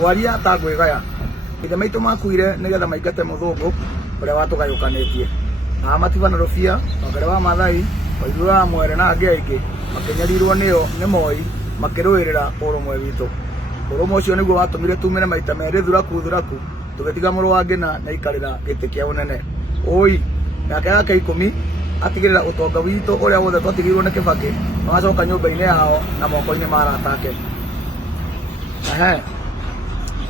Waria ta gwigaya ithe maitu makuire nigetha maingate muthungu uria watugayukanetie amativana rufia magare wa mathai waithura wa mwere na angi aingi makinyarirwo ni moi makirwirira urumwe witu urumwe ucio niguo watumire tumire maita meri thuraku tugitiga muru wa ngina na ikarira giti kia unene oi nake yake 10 atigirira utonga witu uria wothe twatigirwo ni Kibaki macoka nyumba-ini yao na moko-ini maratake.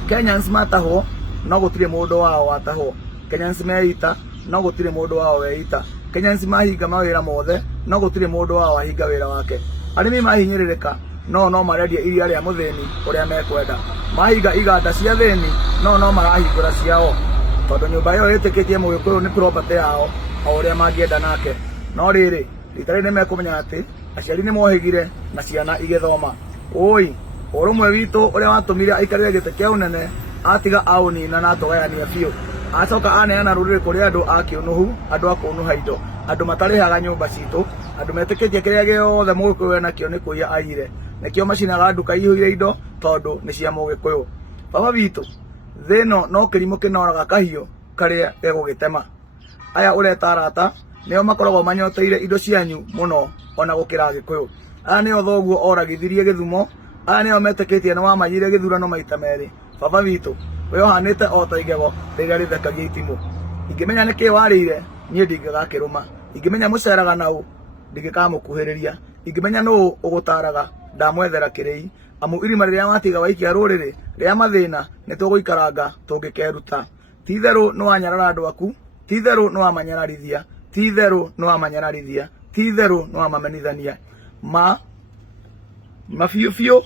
Kenyans mataho no gutire mundu wao wataho. Kenyans meita no gutire mundu wao weita. Kenyans mahinga mawira mothe no gutire mundu wao ahinga wira wake. Arimi mahinyiririka no marendia iria ria mutheni uria mekwenda. Mahinga iganda cia theni no marahingura ciao tondu nyumba iyo itikitie Mugikuyu ni property yao o uria mangienda nake. No riri ritari ni mekumenya ati aciari ni mohigire na ciana igithoma. Oi urumwe witu uria watumire aikarire gite kia unene atiga aunina na atugayania biu acoka aneana ruriri kuri andu a kiunuhu andu a kunuha indo andu matarihaga nyumba citu andu metikitie kiria giothe Mugikuyu nakio ni kuia aire nikio macinaga nduka ihuire indo tondu ni cia Mugikuyu. Baba witu thino no kirimo kinoraga kahiu karia gegugitema. Aya ureta arata nio makoragwo manyoteire indo cianyu muno ona gukira Gikuyu. Aya nio thoguo oragithirie Githumo. Aya nio metikitie ni wamanyire githurano maita meri. Baba witu we ohanite ota igego riria rithekagia itimu. Ingimenya niki warire nie ndingigakiruma. Ingimenya muceraga nau ndingikamukuhiriria. Ingimenya no ugutaraga ndamwethera kirei amu irima riria watiga waikia ruriri ria mathina ni tuguikaranga tungikeruta. Titheru no anyarara andu aku, titheru no amanyararithia, titheru no amanyararithia, titheru no amamenithania mafiu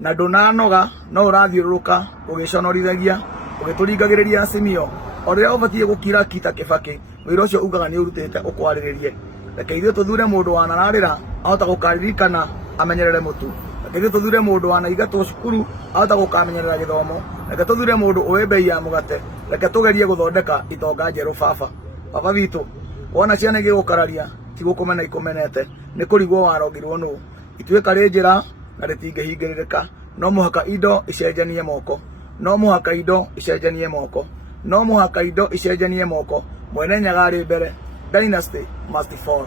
na ndunanoga no urathiururuka ugiconorithagia ugituringagiriria Azimio oria ubatie gukira kita Kibaki wira ucio ugaga ni urutite ukwariririe. Reke ithuĩ tuthure mundu wanararira ahota gukaririkana amenyerere mutu. Reke ithuĩ tuthure mundu wanaigatwo cukuru ahota gukamenyerera githomo. Reke tuthure mundu uĩ bei ya mugate. Reke tugerie guthondeka itonga njeru baba. Baba witu wona ciana igigukararia ti gukumena ikumenete ni kurigwo warogirwo nu. Ituĩka rĩ njĩra na rĩtingĩhingĩrĩrĩka. No mũhaka indo icenjanie moko. No mũhaka indo icenjanie moko. No mũhaka indo icenjanie moko. Mwene Nyaga arĩ mbere. Dynasty must fall.